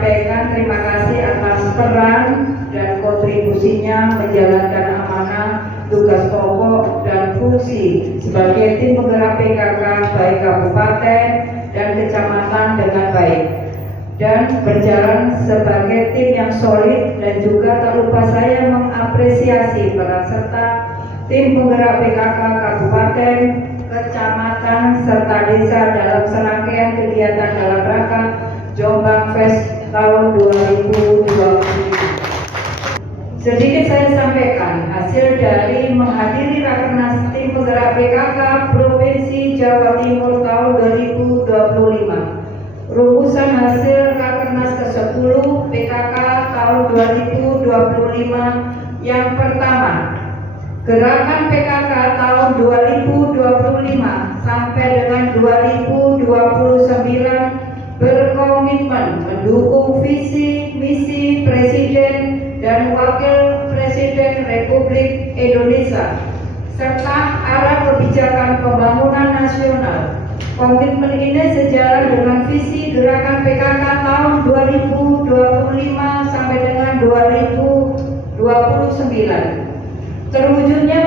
menyampaikan terima kasih atas peran dan kontribusinya menjalankan amanah, tugas pokok dan fungsi sebagai tim penggerak PKK baik kabupaten dan kecamatan dengan baik dan berjalan sebagai tim yang solid. Dan juga tak lupa saya mengapresiasi peran serta tim penggerak PKK kabupaten, kecamatan serta desa dalam serangkaian kegiatan dalam rangka Jombang Fest tahun 2020. Sedikit saya sampaikan hasil dari menghadiri Rakernas tim penggerak PKK Provinsi Jawa Timur tahun 2025. Rumusan hasil Rakernas ke-10 PKK tahun 2025 yang pertama, gerakan PKK tahun 2025 sampai dengan 2029 berkomitmen mendukung visi misi Presiden dan Wakil Presiden Republik Indonesia serta arah kebijakan pembangunan nasional. Komitmen ini sejalan dengan visi gerakan PKK tahun 2025 sampai dengan 2029. Terwujudnya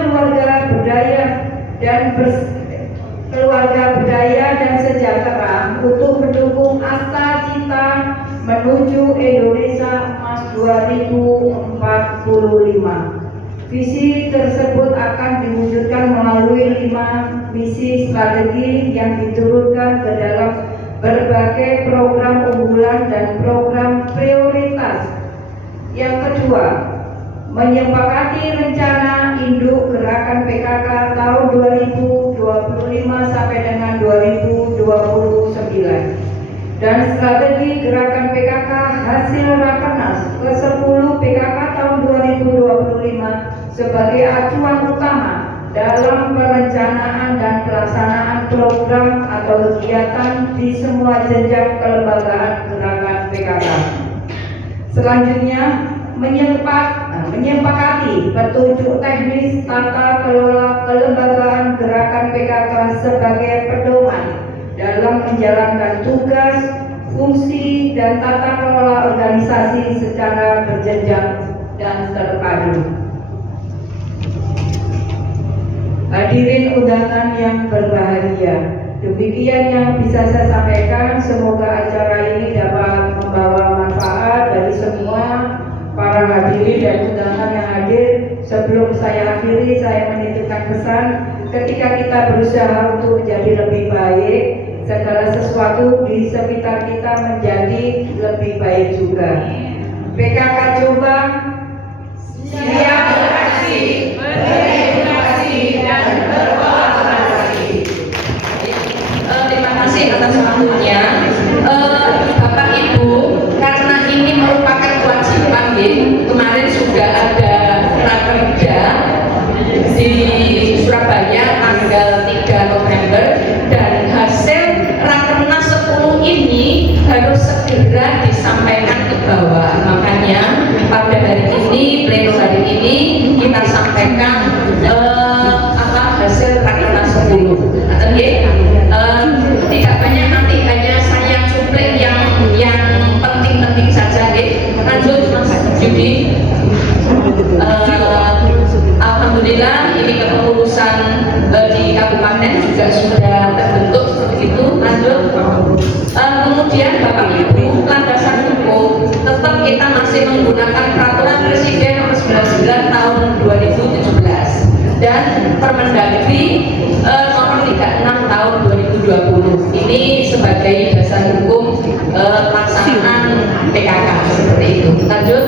keluarga berdaya dan sejahtera untuk mendukung asa cita menuju Indonesia Emas 2045. Visi tersebut akan diwujudkan melalui 5 misi strategi yang diturunkan ke dalam berbagai program unggulan dan program prioritas. Yang kedua, menyepakati rencana induk gerakan PKK tahun 2025 sampai dengan 2029 dan strategi gerakan PKK hasil Rakernas ke-10 PKK tahun 2025 sebagai acuan utama dalam perencanaan dan pelaksanaan program atau kegiatan di semua jenjang kelembagaan gerakan PKK. Selanjutnya, menyepakati petunjuk teknis tata kelola kelembagaan gerakan PKK sebagai pedoman dalam menjalankan tugas, fungsi, dan tata kelola organisasi secara berjenjang dan terpadu. Hadirin undangan yang berbahagia, demikian yang bisa saya sampaikan. Semoga acara ini dapat membawa manfaat bagi semua para hadirin dan undangan yang hadir. Sebelum saya akhiri, saya menitipkan pesan, ketika kita berusaha untuk menjadi lebih baik, segala sesuatu di sekitar kita menjadi lebih baik juga. PKK Jombang siap beraksi, berinovasi, dan berkolaborasi. Terima kasih atas waktunya. Bapak Ibu, karena ini merupakan kewajiban, kemarin sudah ada rakerda di Surabaya tanggal 3 November dan hasil Rakernas 10 ini harus segera disampaikan ke bawah. Makanya pada hari ini, pleno hari ini kita sampaikan hasil Rakernas 10. Tidak banyak, nanti hanya saya cuplik yang penting-penting saja. Lanjut Mas Yudi. Alhamdulillah ini kepengurusan di kabupaten juga sudah terbentuk seperti itu. Lanjut. Kemudian Bapak Ibu, landasan hukum tetap kita masih menggunakan peraturan Presiden nomor 99 tahun 2017 dan Permendagri nomor 36 tahun 2020. Ini sebagai dasar hukum pelaksanaan PKK seperti itu. Lanjut.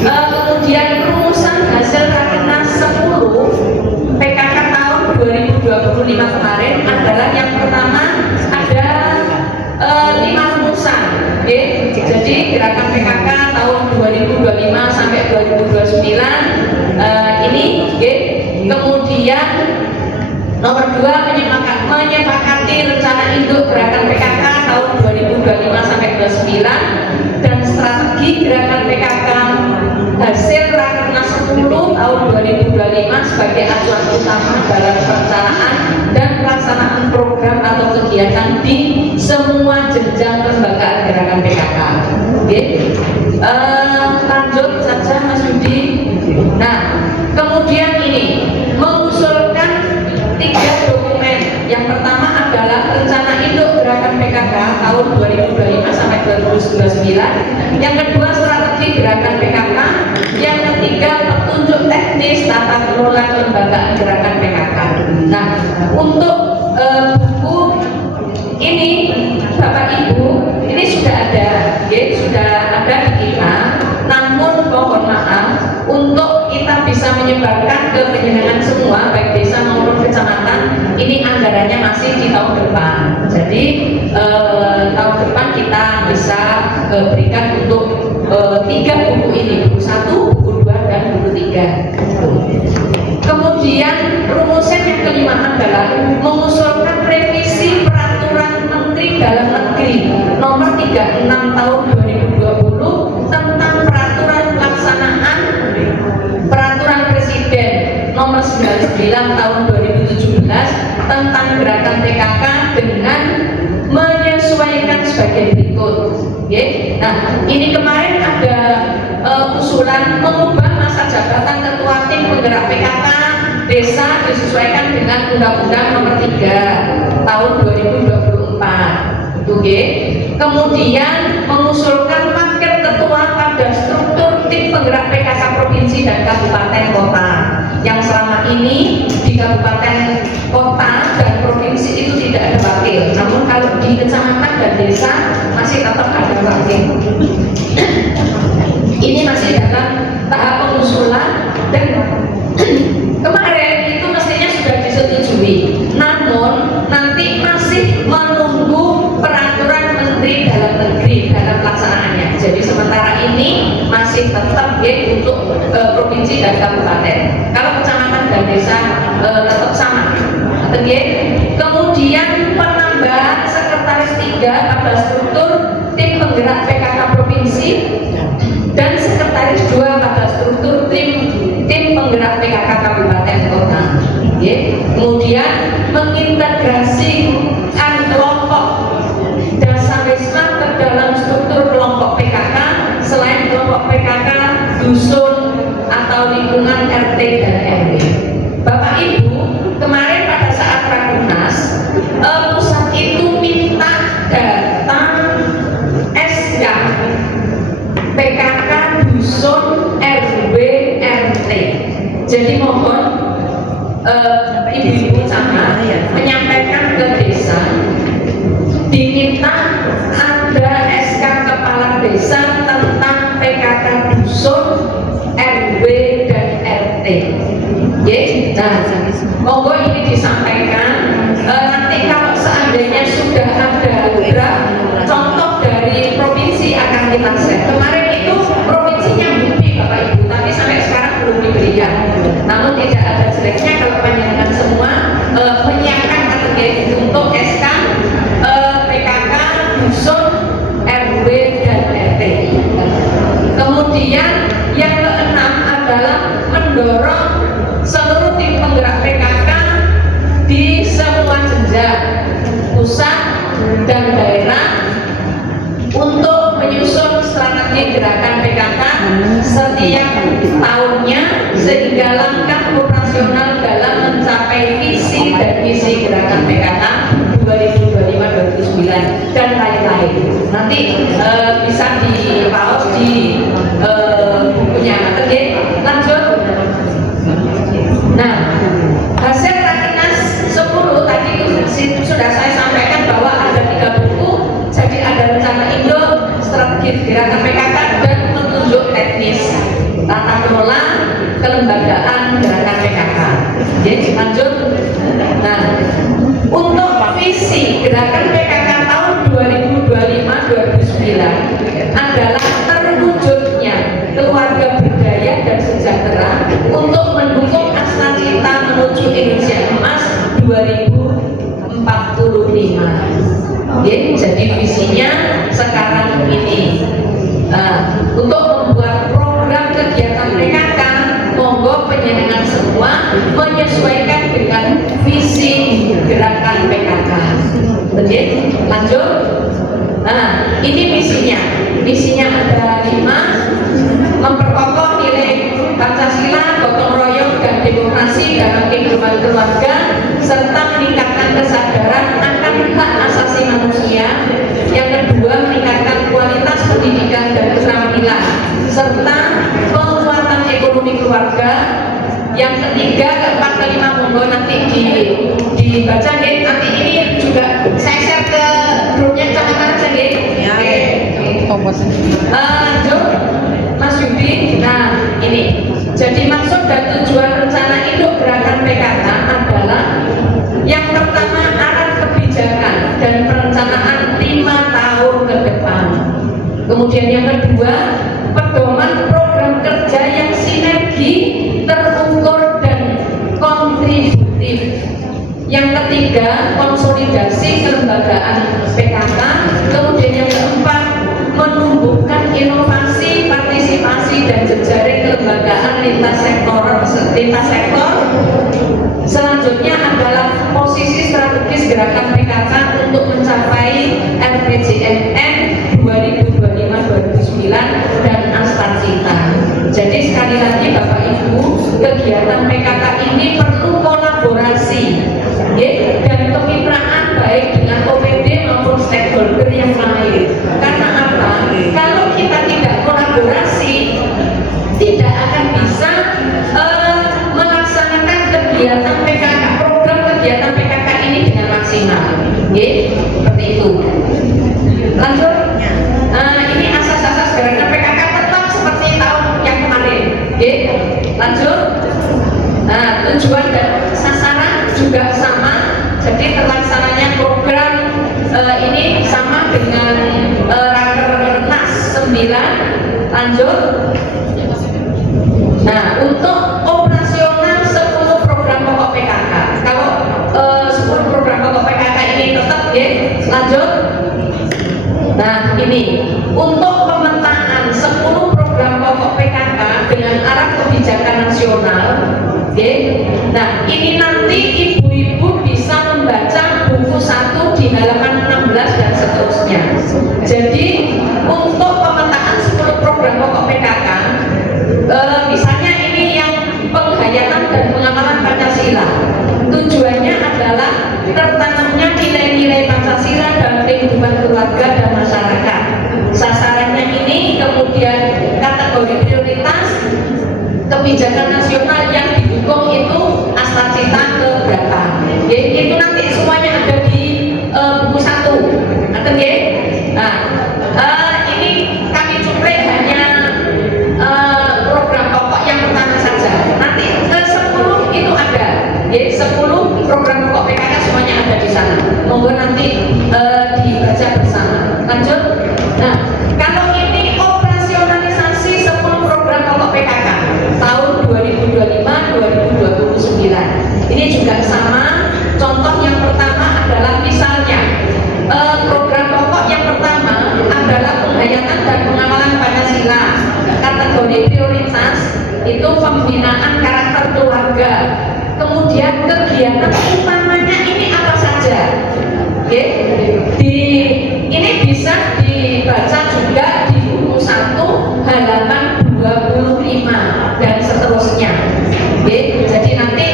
Kemudian rumusan hasil Rakernas 10 PKK tahun 2025 kemarin adalah yang pertama ada 5 rumusan. Jadi gerakan PKK tahun 2025 sampai 2029 ini. Kemudian nomor 2, menyepakati rencana induk gerakan PKK tahun 2025 sampai 2029 dan strategi gerakan PKK hasil Rakernas 10 tahun 2025 sebagai acuan utama dalam perencanaan dan pelaksanaan program atau kegiatan di semua jenjang kelembagaan gerakan PKK. Lanjut saja Mas Yudi. Nah, kemudian ini mengusulkan 3 dokumen. Yang pertama adalah rencana induk gerakan PKK tahun 2025 sampai 2029. Yang kedua strategi gerakan PKK. Yang ketiga petunjuk teknis tata kelola kelembagaan gerakan PKK. Nah, untuk buku ini Bapak Ibu ini sudah ada, ya, sudah ada di kita. Namun mohon maaf untuk kita bisa menyebarkan ke penjenengan semua baik desa maupun kecamatan, ini anggarannya masih di tahun depan. Jadi tahun depan kita bisa berikan untuk 3 buku ini, buku 1, buku 2, dan buku 3. Kemudian rumusan yang kelima adalah mengusulkan revisi peraturan Menteri Dalam Negeri nomor 36 tahun 2020 tentang peraturan pelaksanaan peraturan Presiden nomor 99 tahun 2017 tentang gerakan PKK dengan menyesuaikan sebagai berikut. Okay. Nah, ini kemarin ada usulan mengubah masa jabatan ketua tim penggerak PKK desa disesuaikan dengan Undang-Undang nomor 3 tahun 2024. Okay. Kemudian mengusulkan wakil ketua pada struktur tim penggerak PKK provinsi dan kabupaten kota yang selama ini di kabupaten kota dan provinsi itu tidak ada wakil, namun kalau di kecamatan dan desa masih tetap ada wakil. Ini masih dalam tahap pengusulan dan kemarin itu mestinya sudah disetujui, namun nanti masih menunggu peraturan Menteri Dalam Negeri dalam pelaksanaannya. Jadi sementara ini masih tetap ya untuk provinsi dan kabupaten. Kalau kecamatan dan desa tetap sama. Kemudian penambahan sekretaris 3 pada struktur tim penggerak PKK provinsi dan sekretaris 2 pada struktur tim penggerak PKK kabupaten kota. Kemudian mengintegrasi kelompok dasar wisma ke dalam struktur kelompok PKK selain kelompok PKK dusun atau lingkungan RT dan RW. Bapak Ibu, kemarin pada saat Rakernas pusat itu minta data SK PKK dusun RW RT. Jadi mohon ibu-ibu camat menyampaikan ke desa diminta ada SK kepala desa tentang PKK dusun RW dan RT. Nah, monggo ini disampaikan. Nanti kalau seandainya sudah ada draft contoh dari provinsi akan kita share. Kemarin itu provinsinya Bumi Bapak Ibu, tapi sampai sekarang belum diberikan. Namun tidak ada jeleknya kalau panjenengan semua menyiapkan target untuk SK PKK dusun RW dan RT. Kemudian yang keenam adalah mendorong seluruh tim penggerak PKK di semua jenjang pusat dan daerah untuk menyusun strategi gerakan PKK setiap tahunnya sehingga langkah operasional dalam mencapai visi dan misi gerakan PKK 2025-2029 dan lain-lain. Nanti bisa di-pause di bukunya. Oke, lanjut. Nah, hasil Rakernas 10 tadi sudah saya sampaikan bahwa ada 3 buku. Jadi ada rencana induk, strategi gerakan PKK dan petunjuk teknis tata kelola kelembagaan gerakan PKK. Jadi lanjut. Nah, untuk visi gerakan PKK tahun 2025-2029 adalah terwujudnya keluarga berdaya dan sejahtera untuk mendukung cita menuju Indonesia Emas 2045. Jadi visinya sekarang ini. Untuk membuat program kegiatan PKK, monggo penjenengan semua menyesuaikan dengan visi gerakan PKK. Lanjut. Nah, ini misinya. Misinya ada 5. hubungan keluarga serta meningkatkan kesadaran akan hak asasi manusia. Yang kedua, meningkatkan kualitas pendidikan dan keterampilan serta penguatan ekonomi keluarga. Yang ketiga, keempat, kelima, monggo nanti dibaca deh. Nanti ini juga saya share ke grupnya kecamatan aja deh. Lanjut, Mas Yudi. Nah, ini. Jadi maksud dan tujuan rencana induk gerakan PKK adalah yang pertama arah kebijakan dan perencanaan 5 tahun ke depan. Kemudian yang kedua, pedoman program kerja yang sinergi, terukur dan kontributif. Yang ketiga, konsolidasi kelembagaan PKK. Kemudian yang keempat, menumbuhkan inovasi, partisipasi dan jejaring kelembagaan lintas sektor. Selanjutnya adalah posisi strategis gerakan PKK untuk mencapai RPJMN 2025-2029 dan Astarcita. Jadi sekali lagi Bapak Ibu, kegiatan PKK ini perlu kolaborasi dan kemitraan baik dengan OPD maupun stakeholder yang lain. Karena apa? Kalau kita tidak kolaborasi, tidak akan bisa melaksanakan kegiatan PKK, program kegiatan PKK ini dengan maksimal. Seperti itu. Lanjut. Ini asas-asas gerakan PKK tetap seperti tahun yang kemarin. Lanjut. Tujuan dan sasaran juga sama. Jadi terlaksananya program ini sama dengan Rakernas 9. Lanjut. Nah, untuk operasional 10 program pokok PKK. Kalau 10 program pokok PKK ini tetap lanjut. Nah, ini untuk pemetaan 10 program pokok PKK dengan arah kebijakan nasional. Nah, ini nanti ibu-ibu bisa membaca buku 1 di halaman 16 dan seterusnya. Jadi untuk pemetaan 10 program pokok PKK, misalnya ini yang penghayatan dan pengamalan Pancasila. Tujuannya adalah tertanamnya nilai-nilai Pancasila dalam kehidupan keluarga dan masyarakat. Sasarannya ini kemudian kategori prioritas kebijakan nasional yang didukung itu Astarcita keberapa. Itu nanti semuanya ada di buku 1. Nah, ini kami cuplai hanya program pokok yang pertama saja. Nanti 10 itu ada. 10 program pokok PKK semuanya ada di sana. Monggo nanti dibaca bersama. Lanjut. Nah, kalau ini operasionalisasi 10 program pokok PKK tahun 2025-2029. Ini juga sama. Contoh yang pertama adalah misalnya program pokok yang pertama adalah penghayatan dan pengamalan Pancasila. Kategori prioritas itu pembinaan karakter keluarga. Kemudian kegiatan utamanya ini apa saja? Ini bisa dibaca juga di buku 1 halaman 25 dan seterusnya. Jadi nanti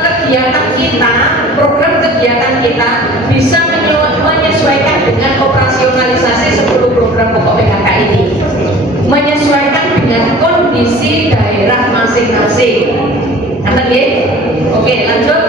kegiatan kita, program kegiatan kita bisa menyesuaikan dengan operasionalisasi 10 program pokok PKK ini, menyesuaikan dengan kondisi daerah masing-masing. Oke, lanjut.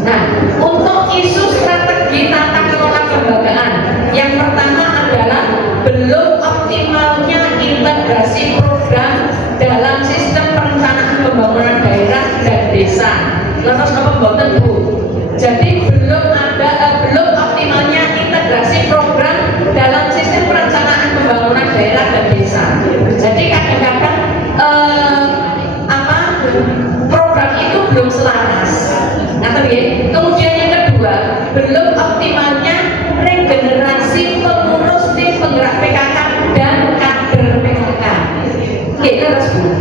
Nah, untuk isu strategi tata kelola kelembagaan, yang pertama adalah belum optimalnya integrasi program dalam sistem perencanaan pembangunan daerah dan desa. Lepas apa mboten Bu? Jadi belum optimalnya integrasi program dalam sistem perencanaan pembangunan daerah dan desa. Jadi kadang-kadang program itu belum selaras. Kemudian yang kedua, belum optimalnya regenerasi pengurus tim penggerak PKK dan kader PKK. Terus Bu,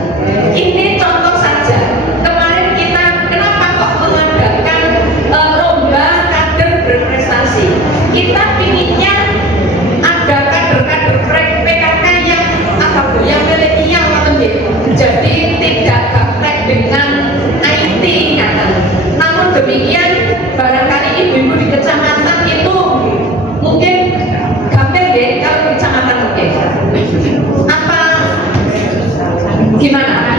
ini contoh saja. Kemarin kita kenapa kok mengadakan lomba kader berprestasi? Kita pinginnya ada kader-kader PKK yang yang milenial, jadi tidak gaptek dengan IT, demikian barangkali ibu-ibu di kecamatan itu mungkin gampang ya kalau di kecamatan oke. Apa gimana?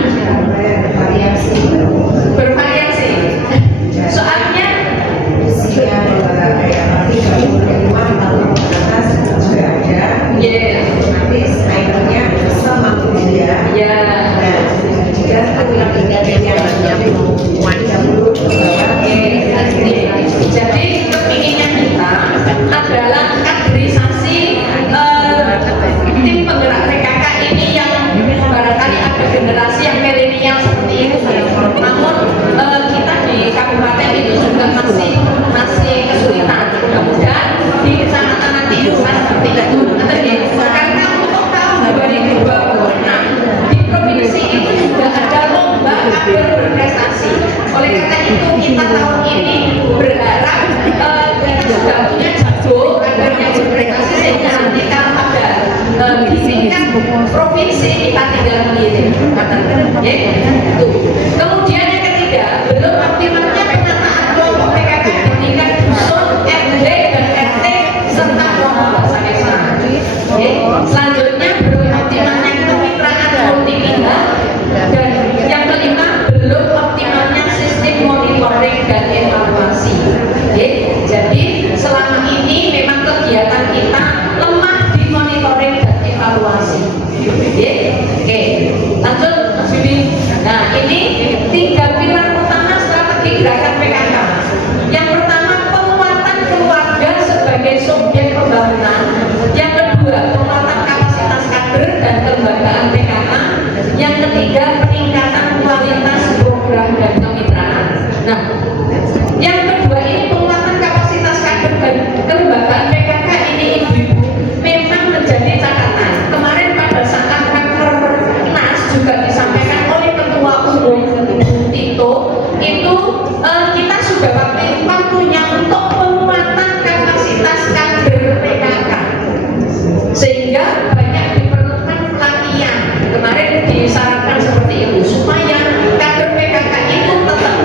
Bervariasi. Soalnya usia beberapa yang pasti 35 tahun ke atas juga ada. Otomatis akhirnya semampu dia. ya Nah, jika punya tingkatnya yang 30 ke bawah, jadi kepinginnya kita adalah kaderisasi tim penggerak PKK ini yang barangkali ada generasi yang milenial seperti itu. Namun kita di kabupaten itu juga masih kesulitan. Mudah-mudahan di kecamatan nanti itu kan seperti itu. Karena untuk tahun 2026 di provinsi itu juga ada lomba kader berprestasi. Oleh karena itu kita tahun ini berharap kita sudah punya jago kader yang berprestasi sehingga nanti kalau ada di tingkat provinsi kita tinggal mengirim. Kemudian yang ketiga, belum optimalnya penataan kelompok PKK di tingkat dusun, RW dan RT serta kelompok desa desa. Selanjutnya belum optimalnya kemitraan multi pihak dan yang kelima belum optimalnya sistem monitoring dan evaluasi. Jadi selama ini memang kegiatan kita lemah di monitoring dan evaluasi. Oke, lanjut Mas Bibi. Nah, ini 3 pilar utama strategi gerakan PKK. Yang pertama, penguatan keluarga sebagai subjek pembangunan. Yang kedua, penguatan kapasitas kader dan kelembagaan PKK. Yang ketiga, peningkatan kualitas program dan kemitraan. Nah, yang kedua ini penguatan kapasitas kader dan kelembagaan PKK ini ibu-ibu memang menjadi catatan. Kemarin pada saat Rakernas juga disampaikan oleh Ketua Umum Tito itu kita sudah waktunya untuk penguatan kapasitas kader PKK sehingga banyak diperlukan pelatihan. Kemarin disarankan seperti itu supaya kader PKK itu tetap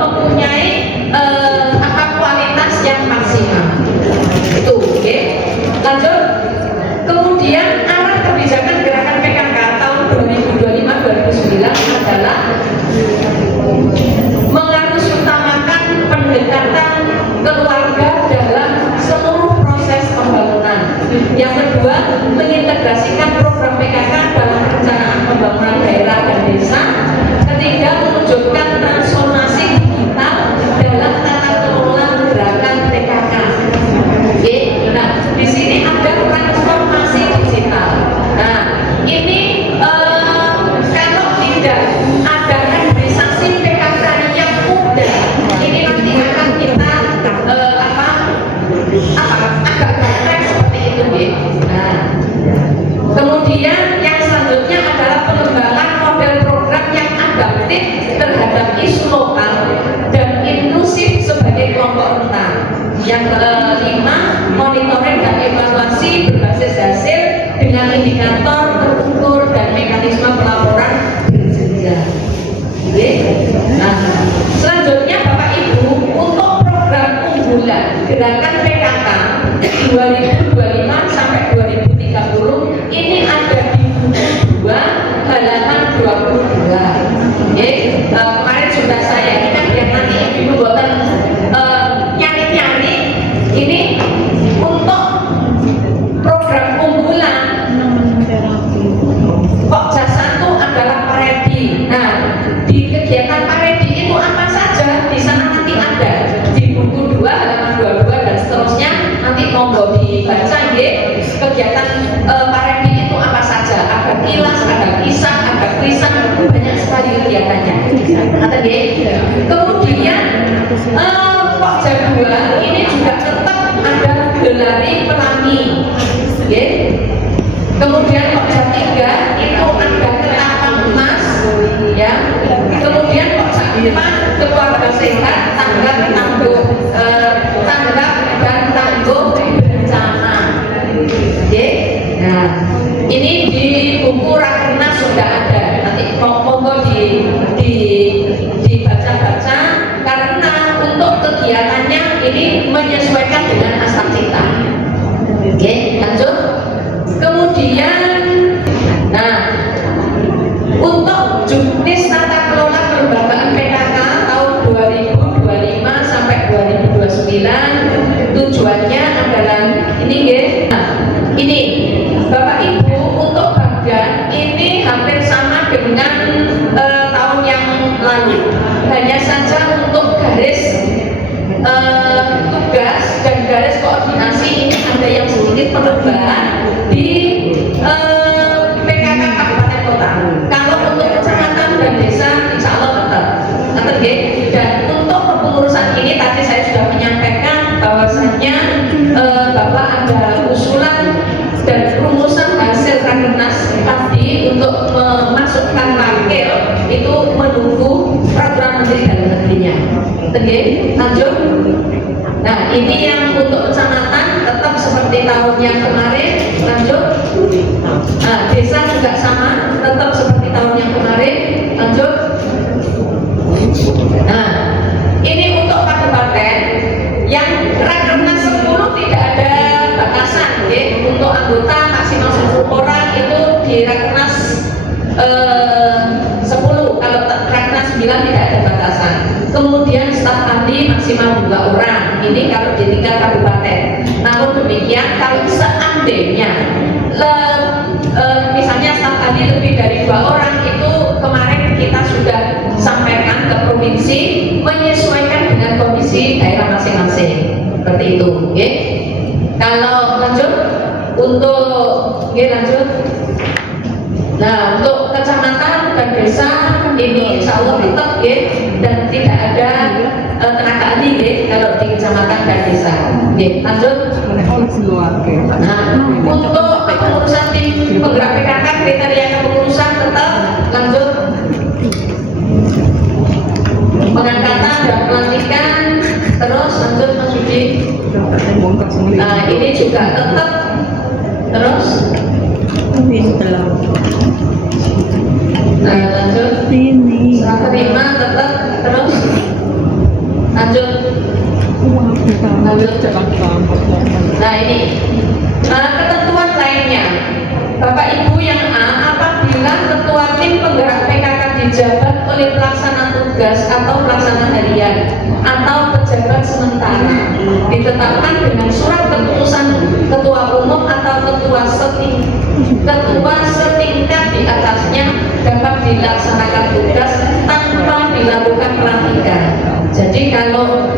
mempunyai kualitas yang maksimal. Itu, oke. Lanjut. Kemudian arah kebijakan gerakan PKK tahun 2025-2009 adalah mengharusutamakan pendekatan keluarga dalam seluruh proses pembangunan. Yang kedua, mengintegrasikan program PKK dalam perencanaan pembangunan daerah dan desa. Ketiga, mewujudkan transformasi digital dalam tata kelola gerakan PKK. Oke, nah di sini ada transformasi digital. Nah, ini kalau tidak ada kaderisasi PKK yang mudah, ini nanti akan kita agak kompleks seperti itu, ya. Nah, kemudian yang selanjutnya adalah pengembangan model program yang adaptif terhadap isu lokal dan inklusif sebagai kelompok rentan. Yang kelima, monitoring dan evaluasi berbasis hasil dengan indikator terukur dan mekanisme pelaporan berjenjang. Nah, selanjutnya Bapak Ibu, untuk program unggulan gerakan PKK 2025 sampai 2030 ini ada di buku 2 halaman 22. Kemarin sudah saya ini kan yang nanti Ibu buatan nyari-nyari ini untuk program unggulan Pokja 1 adalah Paredi. Nah, di kegiatan Paredi itu apa saja? Di sana nanti ada di buku 2 halaman 22 dan seterusnya. Nanti monggo dibaca ya. Kegiatan Paredi itu apa saja? Ada kilas, ada kisah, ada tulisan, banyak sekali kegiatannya. Kemudian Pokja 2 ini juga tetap ada gelari pelangi. Kemudian Pokja 3 itu ada ketapang emas, ya. Kemudian Pokja 4 keluarga sehat, tanggap dan tangguh bencana. Nah, ini di buku Rakernas sudah ada. Nanti monggo dibaca-baca karena ini menyesuaikan dengan asal cipta. Oke, lanjut. Kemudian, nah, untuk juknis tata kelola kelembagaan PKK tahun 2025 sampai 2029 tujuannya adalah ini ya. Nah, ini Bapak Ibu untuk bagian ini hampir sama dengan tahun yang lalu. Hanya saja untuk garis tugas dan garis koordinasi ini ada yang sedikit perubahan di PKK Kabupaten Kota. Kalau untuk kecamatan dan desa insya Allah tetap. Dan untuk kepengurusan ini tadi saya sudah menyampaikan bahwasannya Bapak ada usulan dan rumusan hasil rakernas tadi untuk memasukkan wakil itu menunggu peraturan Menteri Dalam Negerinya. Lanjut. Nah, ini yang untuk kecamatan tetap seperti tahun yang kemarin. Lanjut. Nah, desa juga sama, tetap seperti tahun yang kemarin. Lanjut. Nah, ini untuk kabupaten yang rakernas 10 tidak ada batasan, ya. Untuk anggota maksimal 10 orang itu di rakernas 10, kalau rakernas 9 tidak ada batasan. Kemudian staf ahli maksimal 2 orang. Ini kalau di tingkat kabupaten. Namun demikian kalau seandainya misalnya staf ahli lebih dari 2 orang itu kemarin kita sudah sampaikan ke provinsi menyesuaikan dengan kondisi daerah masing-masing. Seperti itu, ya. Kalau lanjut untuk lanjut. Nah, untuk kecamatan dan desa ini insya Allah tetap ya, dan tidak ada tenaga ahli ya kalau di kecamatan dan desa. Lanjut. Nah, untuk kepengurusan tim penggerak PKK kriteria kepengurusan tetap. Lanjut. Pengangkatan dan pelantikan terus. Lanjut Mas Yudi. Nah, ini juga tetap terus. Nah, lanjut. Serah terima tetap terus. Lanjut. Nah, ini ketentuan lainnya. Bapak Ibu yang A, apabila ketua tim penggerak PKK dijabat oleh pelaksana tugas atau pelaksana harian atau pejabat sementara ditetapkan dengan surat keputusan ketua umum atau ketua setingkat di atasnya dapat dilaksanakan tugas tanpa dilakukan pelantikan. Jadi kalau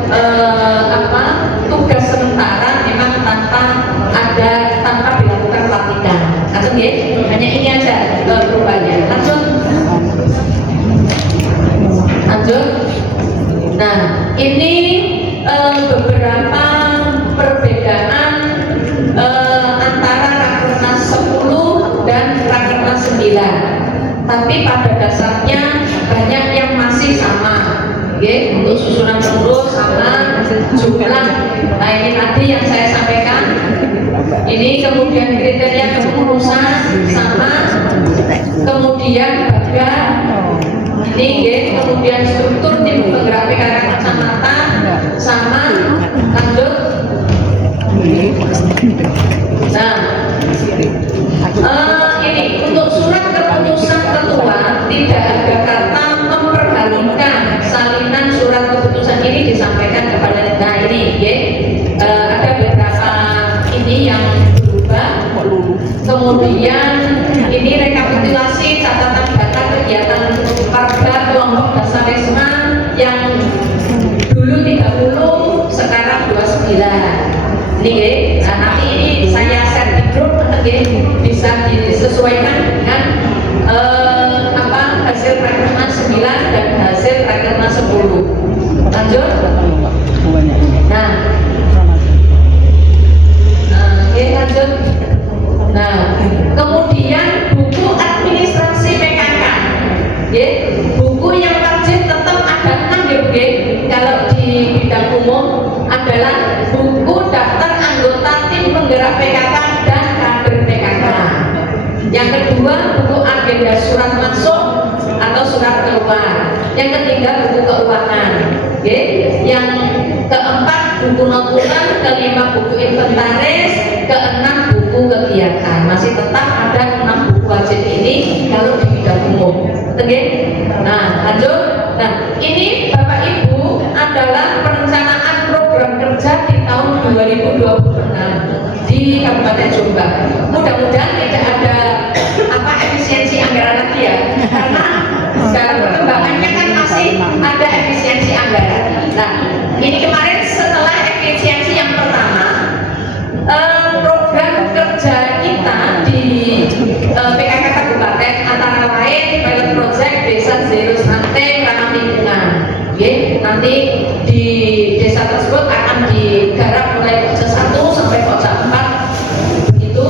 tugas sementara memang tanpa dilakukan pelantikan. Atau ya, hanya ini aja perubahannya. Lanjut. Nah, ini beberapa perbedaan antara Rakernas 10 dan Rakernas 9. Tapi pada dasarnya banyak yang masih sama. Untuk susunan pengurus sama, jumlah. Nah, ini tadi yang saya sampaikan. Ini kemudian kriteria kepengurusan sama, kemudian bagian ini, kemudian struktur tim penggerak PKK kecamatan sama. Lanjut. Nah, ini untuk surat keputusan ketua tidak ada kata memperhatikan salinan surat keputusan ini disampaikan kepada. Nah, ini ada beberapa ini yang berubah. Kemudian ini rekapitulasi catatan data kegiatan warga kelompok dasar Resma yang dulu 30 sekarang 29. Ini nah, nanti ini saya share di grup bisa disesuaikan dengan hasil Rakernas 9 dan hasil Rakernas 10. Lanjut. Nah, lanjut. Nah, kemudian buku administrasi PKK, buku yang wajib tetap ada 6 kalau di bidang umum adalah buku daftar anggota tim penggerak PKK dan kader PKK. Yang kedua, buku agenda surat masuk atau surat keluar. Yang ketiga, buku keuangan. Yang keempat, buku buku notulen, ke-5 buku inventaris, ke-6 buku kegiatan. Masih tetap ada 6 buku wajib ini kalau di bidang umum. Oke? Nah, lanjut. Nah, ini Bapak Ibu adalah perencanaan program kerja di tahun 2026 di Kabupaten Jombang. Mudah-mudahan tidak ada efisiensi anggaran lagi ya, karena sekarang perkembangannya kan masih ada efisiensi anggaran. Nah, ini kemarin setelah efisiensi yang pertama, program kerja kita di PKK Kabupaten antara lain pilot project Desa Zero Stunting Ramah Lingkungan. Oke, nanti di desa tersebut akan digarap mulai pojok 1 sampai pojok 4 begitu.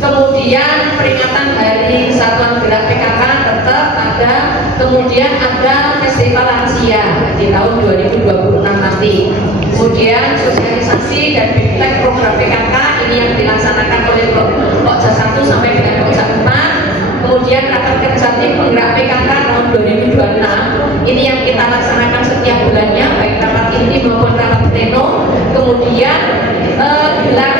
Kemudian peringatan Hari Kesatuan Gerak PKK tetap ada. Kemudian ada festival lansia di tahun 2026 nanti. Kemudian sosialisasi dan bimbingan program PKK ini yang dilaksanakan oleh pojok 1 sampai dengan pojok 4. Kemudian rapat kerja tim penggerak PKK tahun 2026 ini yang kita laksanakan setiap bulannya, baik rapat inti maupun rapat pleno. Kemudian gelar